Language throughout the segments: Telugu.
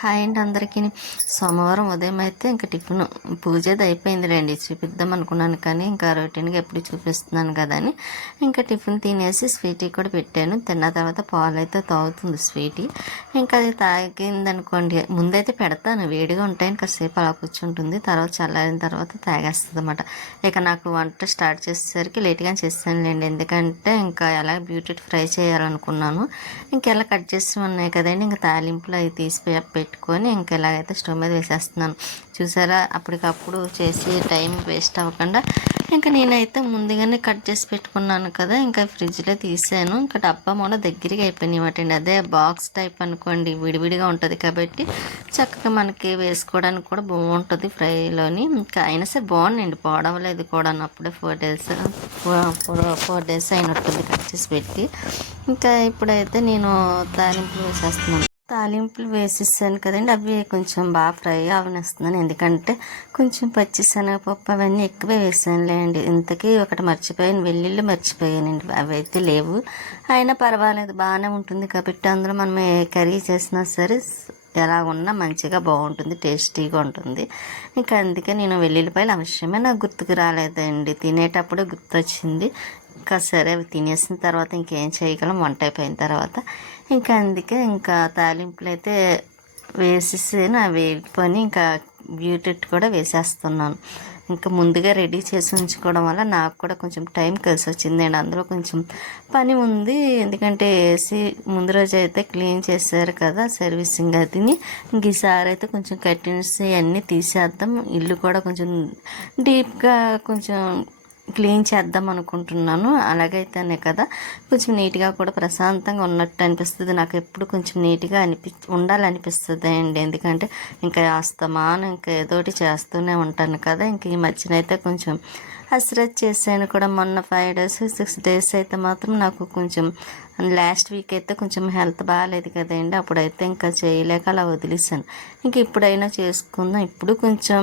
హాయ్ అండి అందరికీ. సోమవారం ఉదయం అయితే ఇంకా టిఫిన్ పూజది అయిపోయిందిలేండి. చూపిద్దాం అనుకున్నాను కానీ ఇంకా రొటీన్గా ఎప్పుడు చూపిస్తున్నాను కదా అని ఇంకా టిఫిన్ తినేసి స్వీటీ కూడా పెట్టాను. తిన్న తర్వాత పాలు అయితే తాగుతుంది స్వీటీ. ఇంకా అది తాగిందనుకోండి, ముందైతే పెడతాను వేడిగా ఉంటాయని కాసేపు అలా కూర్చుంటుంది, తర్వాత చల్లారిన తర్వాత తాగేస్తుంది అన్నమాట. ఇక నాకు వంట స్టార్ట్ చేసేసరికి లేట్గా చేస్తానులేండి, ఎందుకంటే ఇంకా ఎలా బీట్రూట్ ఫ్రై చేయాలనుకున్నాను. ఇంకెలా కట్ చేసి ఉన్నాయి కదండి, ఇంకా తాలింపులు అవి తీసి పెట్టుకొని ఇంకా ఎలాగైతే స్టవ్ మీద వేసేస్తున్నాను. చూసారా, అప్పటికప్పుడు చేసి టైం వేస్ట్ అవ్వకుండా ఇంకా నేనైతే ముందుగానే కట్ చేసి పెట్టుకున్నాను కదా, ఇంకా ఫ్రిడ్జ్లో తీసాను. ఇంకా డబ్బా మొన్న దగ్గరికి అయిపోయినాయి అన్నమాట. అదే బాక్స్ టైప్ అనుకోండి, విడివిడిగా ఉంటుంది కాబట్టి చక్కగా మనకి వేసుకోవడానికి కూడా బాగుంటుంది ఫ్రైలోని. ఇంకా అయినా సరే బాగుండండి, పోవడలేదు కూడా. అప్పుడే 4 డేస్ అయినట్టుంది కట్ చేసి పెట్టి. ఇంకా ఇప్పుడైతే నేను తాలింపులు వేసేస్తున్నాను. తాలింపులు వేసేసాను కదండి, అవి కొంచెం బాగా ఫ్రై అవనిస్తున్నాను, ఎందుకంటే కొంచెం పచ్చిశనగపప్పు అవన్నీ ఎక్కువే వేసానులేండి. ఇంతకీ ఒకటి మర్చిపోయాను, వెల్లుల్లి మర్చిపోయానండి, అవి అయితే లేవు. అయినా పర్వాలేదు, బాగానే ఉంటుంది కాబట్టి అందులో మనం ఏ కర్రీ చేసినా సరే ఎలా ఉన్నా మంచిగా బాగుంటుంది, టేస్టీగా ఉంటుంది. ఇంకా అందుకే నేను వెల్లుల్లిపాయలు అవసరమే నాకు గుర్తుకు రాలేదండి, తినేటప్పుడు గుర్తొచ్చింది. ఇంకా సరే అవి తినేసిన తర్వాత ఇంకేం చేయగలం వంట అయిపోయిన తర్వాత. ఇంకా అందుకే ఇంకా తాలింపులు అయితే వేసేసాను, అవి వేగిపోయి ఇంకా బీట్రూట్ కూడా వేసేస్తున్నాను. ఇంకా ముందుగా రెడీ చేసి ఉంచుకోవడం వల్ల నాకు కూడా కొంచెం టైం కలిసి వచ్చిందండి. అందులో కొంచెం పని ఉంది, ఎందుకంటే ఏసీ ముందు రోజు అయితే క్లీన్ చేశారు కదా సర్వీసింగ్ అదిని. ఇంక ఈసారి అయితే కొంచెం కర్టెన్స్ అన్నీ తీసేద్దాం, ఇల్లు కూడా కొంచెం డీప్గా కొంచెం క్లీన్ చేద్దాం అనుకుంటున్నాను. అలాగైతేనే కదా కొంచెం నీట్గా కూడా ప్రశాంతంగా ఉన్నట్టు అనిపిస్తుంది. నాకు ఎప్పుడు కొంచెం నీట్గా ఉండాలనిపిస్తుంది అండి, ఎందుకంటే ఇంకా అస్తమానం ఇంకా ఏదోటి చేస్తూనే ఉంటాను కదా. ఇంక ఈ మధ్యన అయితే కొంచెం హసరత్ చేశాను కూడా. మొన్న 5 డేస్ 6 డేస్ అయితే మాత్రం నాకు కొంచెం, లాస్ట్ వీక్ అయితే కొంచెం హెల్త్ బాగాలేదు కదండి, అప్పుడైతే ఇంకా చేయలేక అలా వదిలేసాను. ఇంక ఇప్పుడైనా చేసుకుందాం. ఇప్పుడు కొంచెం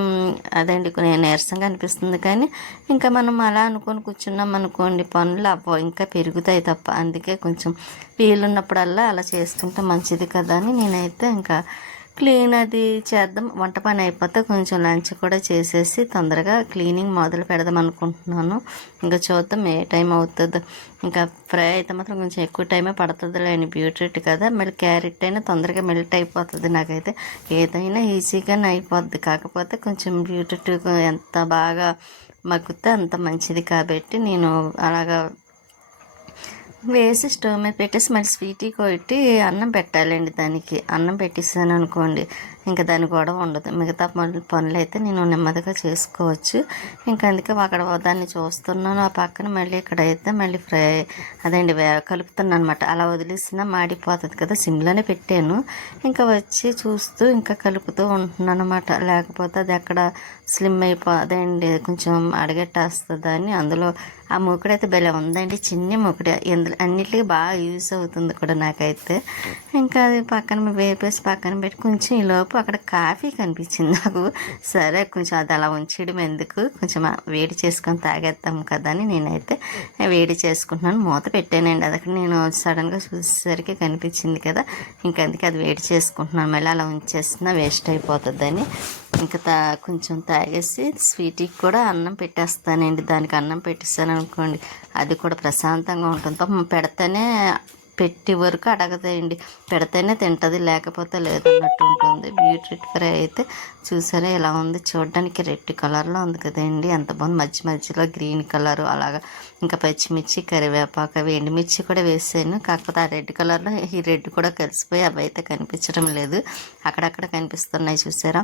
అదండి నీరసంగా అనిపిస్తుంది, కానీ ఇంకా మనం అలా అనుకొని కూర్చున్నాం అనుకోండి, పనులు అవ్వవు, ఇంకా పెరుగుతాయి తప్ప. అందుకే కొంచెం వీలున్నప్పుడల్లా అలా చేసుకుంటే మంచిది కదా అని నేనైతే ఇంకా క్లీన్ అది చేద్దాం. వంట పని అయిపోతే కొంచెం లంచ్ కూడా చేసేసి తొందరగా క్లీనింగ్ మొదలు పెడదాం అనుకుంటున్నాను. ఇంకా చూద్దాం ఏ టైం అవుతుందో. ఇంకా ఫ్రై అయితే మాత్రం కొంచెం ఎక్కువ టైమే పడుతుంది లేని, బీట్రూట్ కదా, మళ్ళీ క్యారెట్ అయినా తొందరగా మెల్ట్ అయిపోతుంది. నాకైతే ఏదైనా ఈజీగానే అయిపోద్ది, కాకపోతే కొంచెం బీట్రూట్ ఎంత బాగా మగ్గితే అంత మంచిది కాబట్టి నేను అలాగా వేసి స్టవ్ మీద పెట్టేసి మళ్ళీ స్వీటీ కొట్టి అన్నం పెట్టాలండి. దానికి అన్నం పెట్టేసాను అనుకోండి, ఇంకా దాని గొడవ ఉండదు. మిగతా పనులు అయితే నేను నెమ్మదిగా చేసుకోవచ్చు. ఇంకా అందుకే అక్కడ దాన్ని చూస్తున్నాను, ఆ పక్కన మళ్ళీ ఇక్కడైతే మళ్ళీ ఫ్రై అదండి కలుపుతున్నాను అనమాట. అలా వదిలేసినా మాడిపోతుంది కదా, సిమ్లోనే పెట్టాను. ఇంకా వచ్చి చూస్తూ ఇంకా కలుపుతూ ఉంటున్నాను అనమాట, లేకపోతే అది అక్కడ స్లిమ్ అయిపోదండి, కొంచెం అడగట్టేస్తుంది అని. అందులో ఆ మూకుడైతే భలే ఉందండి, చిన్న మూకుడు, అన్నిటికీ బాగా యూజ్ అవుతుంది కూడా నాకైతే. ఇంకా అది పక్కన వేపేసి పక్కన పెట్టి కొంచెం ఈలోపు అక్కడ కాఫీ కనిపించింది నాకు. సరే కొంచెం అది అలా ఉంచడం ఎందుకు, కొంచెం వేడి చేసుకొని తాగేద్దాం కదా అని నేనైతే వేడి చేసుకుంటున్నాను. మూత పెట్టానండి, అది అక్కడ నేను సడన్గా చూసేసరికి కనిపించింది కదా, ఇంకా అందుకే అది వేడి చేసుకుంటున్నాను. మళ్ళీ అలా ఉంచేస్తున్నా వేస్ట్ అయిపోతుందని ఇంకా కొంచెం తాగేసి స్వీట్కి కూడా అన్నం పెట్టేస్తానండి. దానికి అన్నం పెట్టేస్తాను అనుకోండి, అది కూడా ప్రశాంతంగా ఉంటుంది. పాపం పెడితేనే పెట్టి వరకు అడగదండి, పెడితేనే తింటుంది, లేకపోతే లేదన్నట్టు ఉంటుంది. బీట్రూట్ ఫ్రై అయితే చూసారా ఎలా ఉంది, చూడడానికి రెడ్ కలర్లో ఉంది కదండి, ఎంత బాగుంది. మధ్యలో గ్రీన్ కలరు అలాగా. ఇంకా పచ్చిమిర్చి, కరివేపాకు, ఎండుమిర్చి కూడా వేసాను, కాకపోతే ఆ రెడ్ కలర్లో ఈ రెడ్ కూడా కలిసిపోయి అవి అయితే కనిపించడం లేదు, అక్కడక్కడ కనిపిస్తున్నాయి చూసారా.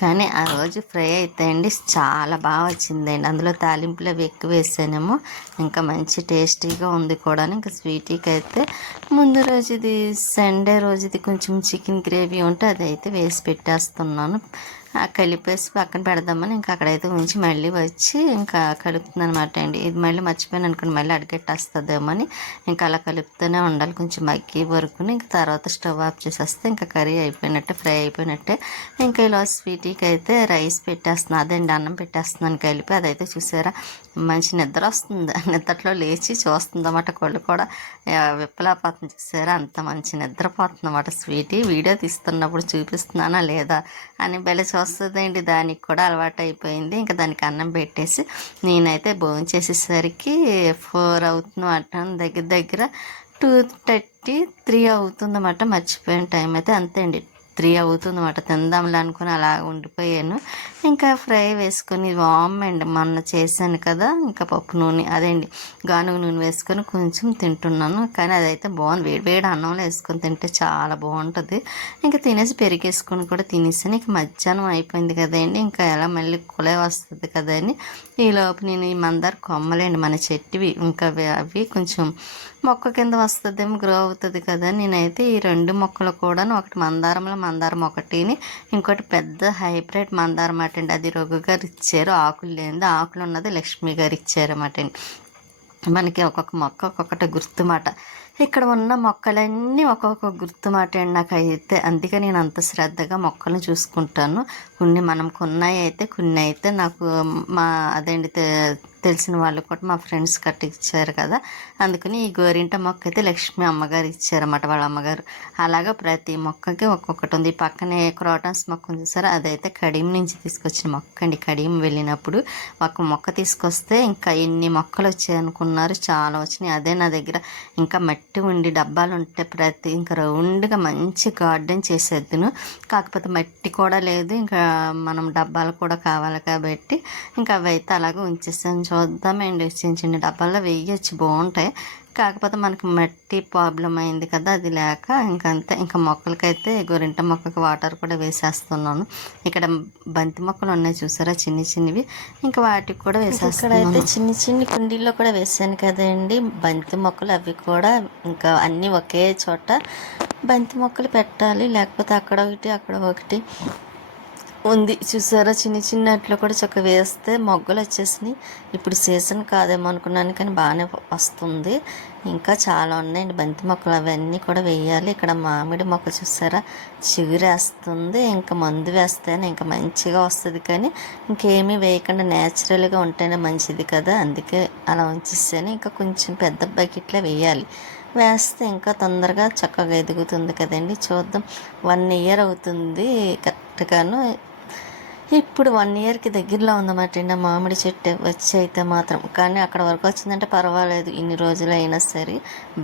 కానీ ఆ రోజు ఫ్రై అయితే అండి చాలా బాగా వచ్చిందండి. అందులో తాలింపులు అవి ఎక్కువ వేసానేమో, ఇంకా మంచి టేస్టీగా ఉంది కూడా. ఇంకా స్వీటీకి అయితే ముందు రోజుది సండే రోజుది కొంచెం చికెన్ గ్రేవీ ఉంటే అది అయితే వేసి పెట్టేస్తున్నాను. కలిపేసి పక్కన పెడదామని ఇంకా అక్కడైతే ఉంచి మళ్ళీ వచ్చి ఇంకా కలుపుతుంది అనమాట అండి. ఇది మళ్ళీ మర్చిపోయాను అనుకోండి, మళ్ళీ అడిగెట్టేస్తుందేమో అని ఇంకా అలా కలుపుతూనే ఉండాలి కొంచెం మగ్గి వరకుని. ఇంకా తర్వాత స్టవ్ ఆఫ్ చేసేస్తే ఇంకా కర్రీ అయిపోయినట్టే, ఫ్రై అయిపోయినట్టే. ఇంకా ఇలా స్వీటీకి అయితే రైస్ పెట్టేస్తున్నాను, అదండి అన్నం పెట్టేస్తున్నాను కలిపి. అదైతే చూసారా మంచి నిద్ర వస్తుంది, నిద్రలో లేచి చూస్తుంది అన్నమాట, కళ్ళు కూడా విప్పలేకపోతుంది. చూసారా అంత మంచి నిద్రపోతుంది అన్నమాట స్వీటీ. వీడియో తీస్తున్నప్పుడు చూపిస్తున్నానా లేదా అని భలే చూస్తుందండి, దానికి కూడా అలవాటు అయిపోయింది. ఇంకా దానికి అన్నం పెట్టేసి నేనైతే భోంచేసేసరికి 4 అవుతుందన్నమాట, దగ్గర దగ్గర 2:30, 3 అవుతుందన్నమాట. మర్చిపోయిన టైం అయితే అంతే అండి, 3 అవుతుందన్నమాట. తిందాంలే అనుకుని అలా ఉండిపోయాను. ఇంకా ఫ్రై వేసుకొని వామండి మొన్న చేశాను కదా, ఇంకా పప్పు నూనె అదేండి గానుగ నూనె వేసుకొని కొంచెం తింటున్నాను. కానీ అదైతే బాగుంది, వేడి వేడి అన్నంలో వేసుకొని తింటే చాలా బాగుంటుంది. ఇంకా తినేసి పెరిగేసుకొని కూడా తినేసాను. ఇక మధ్యాహ్నం అయిపోయింది కదండి, ఇంకా ఎలా మళ్ళీ కులే వస్తుంది కదా అని ఈలోపు నేను ఈ మందార కొమ్మలేండి మన చెట్టువి, ఇంకా అవి కొంచెం మొక్క కింద వస్తుందేమో, గ్రో అవుతుంది కదా. నేనైతే ఈ 2 మొక్కలు కూడా, ఒకటి మందారం ఒకటిని, ఇంకోటి పెద్ద హైబ్రిడ్ మందారం అండి. అది రఘు గారు ఇచ్చారు, ఆకులు లేనిది, ఆకులు ఉన్నది లక్ష్మి గారు ఇచ్చారన్నమాట అండి. మనకి ఒక్కొక్క మొక్క ఒక్కొక్కటి గుర్తుమాట. ఇక్కడ ఉన్న మొక్కలన్నీ ఒక్కొక్క గుర్తుమాట అండి నాకు అయితే. అందుకే నేను అంత శ్రద్ధగా మొక్కలను చూసుకుంటాను. మనం కొన్నాయి అయితే, కొన్ని అయితే నాకు మా అదేంటి తెలిసిన వాళ్ళు కూడా మా ఫ్రెండ్స్ కట్టి ఇచ్చారు కదా, అందుకని ఈ గోరింట మొక్క అయితే లక్ష్మి అమ్మగారు ఇచ్చారన్నమాట, వాళ్ళ అమ్మగారు. అలాగా ప్రతి మొక్కకి ఒక్కొక్కటి ఉంది. పక్కనే క్రోటన్స్ మొక్క ఉంది చూసారా, అదైతే కడియం నుంచి తీసుకొచ్చిన మొక్క అండి. కడియం వెళ్ళినప్పుడు ఒక మొక్క తీసుకొస్తే ఇంకా ఎన్ని మొక్కలు వచ్చాయి అనుకున్నారు, చాలా వచ్చినాయి. అదే నా దగ్గర ఇంకా మట్టి ఉండి డబ్బాలు ఉంటే ఇంకా రౌండ్గా మంచి గార్డెన్ చేసేద్దును. కాకపోతే మట్టి కూడా లేదు, ఇంకా మనం డబ్బాలు కూడా కావాలి కాబట్టి ఇంకా అవి అయితే అలాగే ఉంచేసాను. చూద్దామండి, చిన్న చిన్న డబ్బాల్లో వేయచ్చు, బాగుంటాయి. కాకపోతే మనకి మట్టి ప్రాబ్లం అయింది కదా, అది లేక ఇంకంతే. ఇంకా మొక్కలకైతే గోరింట మొక్కకి వాటర్ కూడా వేసేస్తున్నాను. ఇక్కడ బంతి మొక్కలు ఉన్నాయి చూసారా చిన్ని చిన్నవి, ఇంకా వాటికి కూడా వేసేస్తున్నాను. ఇక్కడైతే చిన్ని చిన్ని కుండీల్లో కూడా వేసాను కదండి బంతి మొక్కలు, అవి కూడా ఇంకా అన్నీ ఒకే చోట బంతి మొక్కలు పెట్టాలి, లేకపోతే అక్కడ ఒకటి ఉంది చూసారా. చిన్న చిన్న అట్లు కూడా చక్కగా వేస్తే మొగ్గలు వచ్చేసినాయి. ఇప్పుడు సీజన్ కాదేమో అనుకున్నాను, కానీ బాగానే వస్తుంది. ఇంకా చాలా ఉన్నాయండి బంతి మొక్కలు, అవన్నీ కూడా వేయాలి. ఇక్కడ మామిడి మొక్క చూసారా చిగురేస్తుంది, ఇంకా మందు వేస్తేనే ఇంకా మంచిగా వస్తుంది. కానీ ఇంకేమీ వేయకుండా న్యాచురల్గా ఉంటేనే మంచిది కదా, అందుకే అలా ఉంచేసాను. ఇంకా కొంచెం పెద్ద బకెట్లో వేయాలి, వేస్తే ఇంకా తొందరగా చక్కగా ఎదుగుతుంది కదండి. చూద్దాం, 1 ఇయర్ అవుతుంది కరెక్ట్గాను. ఇప్పుడు 1 ఇయర్కి దగ్గరలో ఉందన్నమాట అండి మామిడి చెట్టు వచ్చి అయితే మాత్రం. కానీ అక్కడ వరకు వచ్చిందంటే పర్వాలేదు, ఇన్ని రోజులు అయినా సరే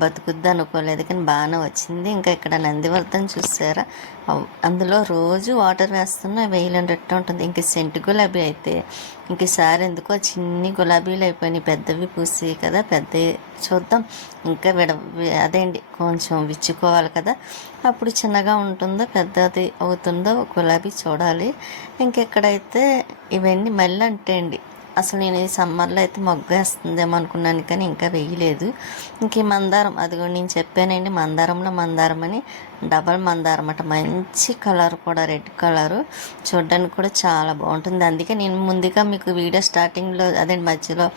బతుకుద్ది అనుకోలేదు, కానీ బాగానే వచ్చింది. ఇంకా ఇక్కడ నందివర్ధన్ చూసారా, అందులో రోజు వాటర్ వేస్తున్నా వేయలేనట్టు ఉంటుంది. ఇంక సెంటు గులాబీ అయితే ఇంక ఈసారి ఎందుకో చిన్ని గులాబీలు అయిపోయినాయి, పెద్దవి పూసి కదా, పెద్దవి. చూద్దాం ఇంకా అదేంటి కొంచెం విచ్చుకోవాలి కదా, అప్పుడు చిన్నగా ఉంటుందో పెద్దది అవుతుందో గులాబీ చూడాలి. ఇంకెక్కడైతే ఇవన్నీ మళ్ళీ అంటే అండి, అసలు నేను ఈ సమ్మర్లో అయితే మొగ్గు వేస్తుందేమో అనుకున్నాను, కానీ ఇంకా వేయలేదు. ఇంక ఈ మందారం, అదిగో నేను చెప్పానండి మందారం అని, డబల్ మందారం అన్నమాట. మంచి కలర్ కూడా, రెడ్ కలరు, చూడడానికి కూడా చాలా బాగుంటుంది. అందుకే నేను ముందుగా మీకు వీడియో స్టార్టింగ్లో అదే మధ్యలో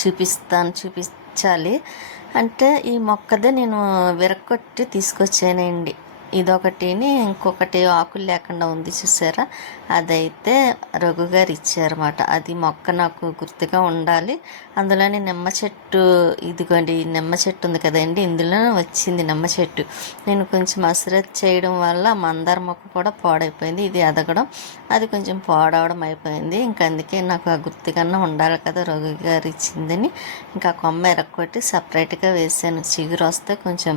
చూపించాలి అంటే ఈ మొక్కదే నేను విరక్కొట్టి తీసుకొచ్చానండి. ఇదొకటిని, ఇంకొకటి ఆకులు లేకుండా ఉంది చూసారా, అదైతే రఘు గారు ఇచ్చారన్నమాట. అది మొక్క నాకు గుర్తుగా ఉండాలి. అందులోని నిమ్మ చెట్టు, ఇదిగోండి నిమ్మ చెట్టు ఉంది కదండి, ఇందులో వచ్చింది నిమ్మ చెట్టు. నేను కొంచెం మసరత్ చేయడం వల్ల మందార మొక్క కూడా పాడైపోయింది, ఇది ఎదగడం అది కొంచెం పాడవడం అయిపోయింది. ఇంకా అందుకే నాకు ఆ గుర్తుగా ఉండాలి కదా రఘు గారు ఇచ్చిందని, ఇంకా కొమ్మ ఎరక్కొట్టి సపరేట్గా వేసాను. చిగురు వస్తే కొంచెం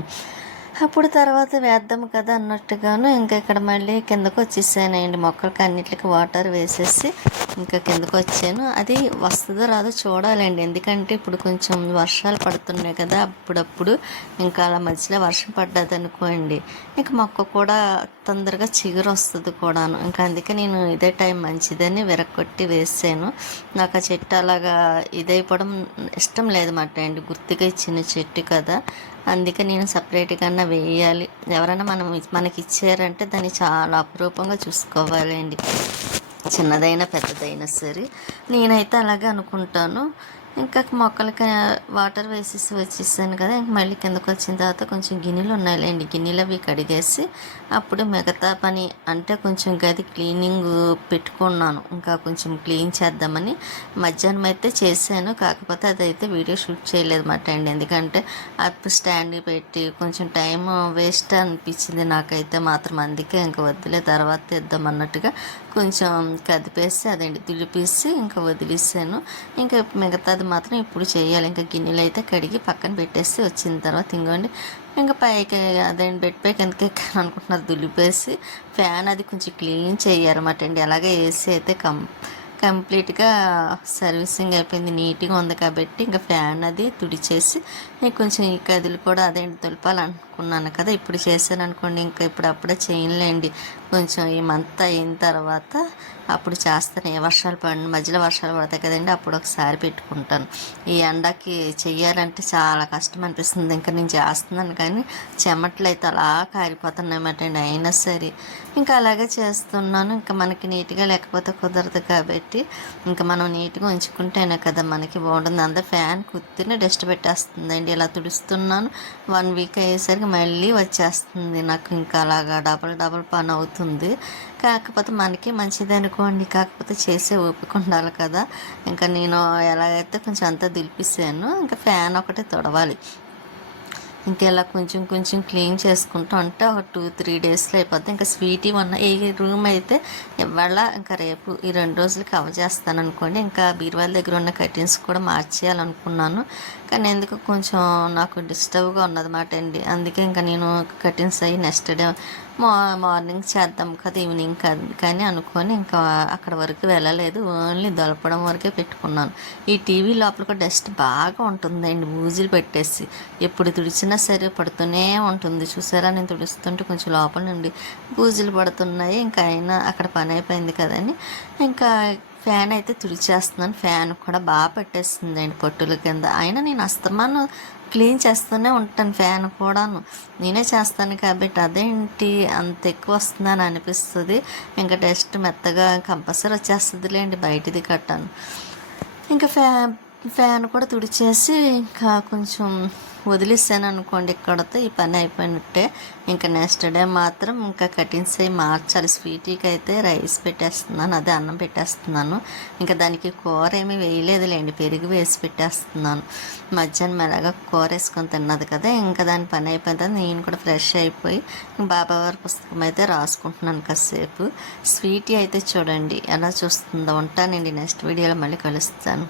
అప్పుడు తర్వాత వేద్దాము కదా అన్నట్టుగాను. ఇంకా ఇక్కడ మళ్ళీ కిందకు వచ్చేసానండి, మొక్కలకి అన్నిటికి వాటర్ వేసేసి ఇంకా కిందకు వచ్చాను. అది వస్తుందో రాదో చూడాలండి, ఎందుకంటే ఇప్పుడు కొంచెం వర్షాలు పడుతున్నాయి కదా అప్పుడప్పుడు. ఇంకా అలా మధ్యలో వర్షం పడ్డది అనుకోండి, ఇంకా మొక్క కూడా తొందరగా చిగురు వస్తుంది కూడాను. ఇంకా అందుకే నేను ఇదే టైం మంచిదని విరగొట్టి వేసాను. నాకు ఆ చెట్టు అలాగా ఇదైపోవడం ఇష్టం లేదన్నమాట అండి, గుర్తుగా ఇచ్చిన చెట్టు కదా. అందుకే నేను సపరేట్గా వేయాలి. ఎవరైనా మనకి ఇచ్చారంటే దాన్ని చాలా అపురూపంగా చూసుకోవాలండి, చిన్నదైనా పెద్దదైనా సరే. నేనైతే అలాగే అనుకుంటాను. ఇంకా మొక్కలకి వాటర్ వేసేసి వచ్చేసాను కదా. ఇంక మళ్ళీ కిందకు వచ్చిన తర్వాత కొంచెం గిన్నెలు ఉన్నాయిలేండి, గిన్నెలు అవి కడిగేసి అప్పుడు మిగతా పని అంటే కొంచెం గది క్లీనింగ్ పెట్టుకున్నాను. ఇంకా కొంచెం క్లీన్ చేద్దామని మధ్యాహ్నం అయితే చేశాను, కాకపోతే అదైతే వీడియో షూట్ చేయలేదు అన్నమాట అండి, ఎందుకంటే అప్పుడు స్టాండ్ పెట్టి కొంచెం టైం వేస్ట్ అనిపించింది నాకైతే మాత్రం. అందుకే ఇంకా వదిలే తర్వాత తెద్దాం అన్నట్టుగా కొంచెం కదిపేసి అదేంటి దులిపేసి ఇంకా వదిలేసాను. ఇంకా మిగతాది మాత్రం ఇప్పుడు చేయాలి. ఇంకా గిన్నెలు అయితే కడిగి పక్కన పెట్టేసి వచ్చిన తర్వాత ఇంకోండి ఇంకా పైకి అదేంటి బెడ్ పైకి ఎందుకు ఎక్కాను అనుకుంటున్నారు, దులిపేసి ఫ్యాన్ అది కొంచెం క్లీన్ చేయాలన్నమాట అండి. అలాగే ఏసీ అయితే కంప్లీట్గా సర్వీసింగ్ అయిపోయింది, నీట్గా ఉంది కాబట్టి ఇంకా ఫ్యాన్ అది తుడిచేసి కొంచెం ఈ గదులు కూడా అదేంటి తులపాలనుకున్నాను కదా, ఇప్పుడు చేశాను అనుకోండి. ఇంకా ఇప్పుడు అప్పుడే చేయలేండి, కొంచెం ఈ మంత్ అయిన తర్వాత అప్పుడు చేస్తాను. ఏ వర్షాలు మధ్యలో వర్షాలు పడతాయి కదండి, అప్పుడు ఒకసారి పెట్టుకుంటాను. ఈ ఎండకి చెయ్యాలంటే చాలా కష్టం అనిపిస్తుంది. ఇంకా నేను చేస్తున్నాను కానీ చెమటలు అయితే అలా కారిపోతున్నాయి అన్నమాట అండి. అయినా సరే ఇంకా అలాగే చేస్తున్నాను. ఇంకా మనకి నీట్గా లేకపోతే కుదరదు కాబట్టి ఇంకా మనం నీట్గా ఉంచుకుంటేనే కదా మనకి బాగుంటుంది. అంతా ఫ్యాన్ కుత్తిని డస్ట్ పెట్టేస్తుందండి. ఇలా తుడుస్తున్నాను, 1 వీక్ అయ్యేసరికి మళ్ళీ వచ్చేస్తుంది నాకు. ఇంకా అలాగా డబల్ పని అవుతుంది. కాకపోతే మనకి మంచిది అనుకోండి, కాకపోతే చేసే ఓపిక ఉండాలి కదా. ఇంకా నేను ఎలాగైతే కొంచెం అంతా దులిపిసాను, ఇంకా ఫ్యాన్ ఒకటే తొడవాలి. ఇంకా ఇలా కొంచెం కొంచెం క్లీన్ చేసుకుంటూ అంటే ఒక 2-3 డేస్లో అయిపోద్ది. ఇంకా స్వీటీ ఉన్న ఈ రూమ్ అయితే ఇవాళ ఇంకా రేపు ఈ 2 రోజులు కవర్ చేస్తాను అనుకోండి. ఇంకా బీరువాల దగ్గర ఉన్న కర్టెన్స్ కూడా మార్చేయాలనుకున్నాను, కానీ ఎందుకు కొంచెం నాకు డిస్టర్బ్గా ఉన్నదన్నమాట అండి. అందుకే ఇంకా నేను కర్టెన్స్ అయ్యి నెక్స్ట్ డే మార్నింగ్ చేద్దాం కదా, ఈవినింగ్ కాదు కానీ అనుకొని ఇంకా అక్కడ వరకు వెళ్ళలేదు, ఓన్లీ దొలపడం వరకే పెట్టుకున్నాను. ఈ టీవీ లోపల కూడా డస్ట్ బాగా ఉంటుందండి, బూజులు పెట్టేసి ఎప్పుడు తుడిచినా సరే పడుతూనే ఉంటుంది. చూసారా, నేను తుడుస్తుంటే కొంచెం లోపల నుండి బూజులు పడుతున్నాయి. ఇంకా అయినా అక్కడ పని అయిపోయింది కదని ఇంకా ఫ్యాన్ అయితే తుడిచేస్తున్నాను. ఫ్యాన్ కూడా బాగా పెట్టేస్తుందండి పట్టుల కింద. అయినా నేను అస్తమాను క్లీన్ చేస్తూనే ఉంటాను, ఫ్యాన్ కూడాను నేనే చేస్తాను కాబట్టి అదేంటి అంత ఎక్కువ వస్తుందని అనిపిస్తుంది. ఇంకా డస్ట్ మెత్తగా కంపల్సరీ వచ్చేస్తుందిలేండి బయటిది కట్టాను. ఇంకా ఫ్యాన్ కూడా తుడిచేసి ఇంకా కొంచెం వదిలేసాను అనుకోండి, ఇక్కడతో ఈ పని అయిపోయినట్టే. ఇంకా నెక్స్ట్ డే మాత్రం ఇంకా కటింగ్స్ అవి మార్చాలి. స్వీటీకి అయితే రైస్ పెట్టేస్తున్నాను, అదే అన్నం పెట్టేస్తున్నాను. ఇంకా దానికి కూర ఏమీ వేయలేదులేండి, పెరుగు వేసి పెట్టేస్తున్నాను. మధ్యాహ్నం ఎలాగా కూర వేసుకొని తిన్నది కదా, ఇంకా దాని పని అయిపోయిన తర్వాత నేను కూడా ఫ్రెష్ అయిపోయి బాబావారి పుస్తకం అయితే రాసుకుంటున్నాను కాసేపు. స్వీటీ అయితే చూడండి ఎలా చూస్తుందో. ఉంటానండి, నెక్స్ట్ వీడియోలో మళ్ళీ కలుస్తాను.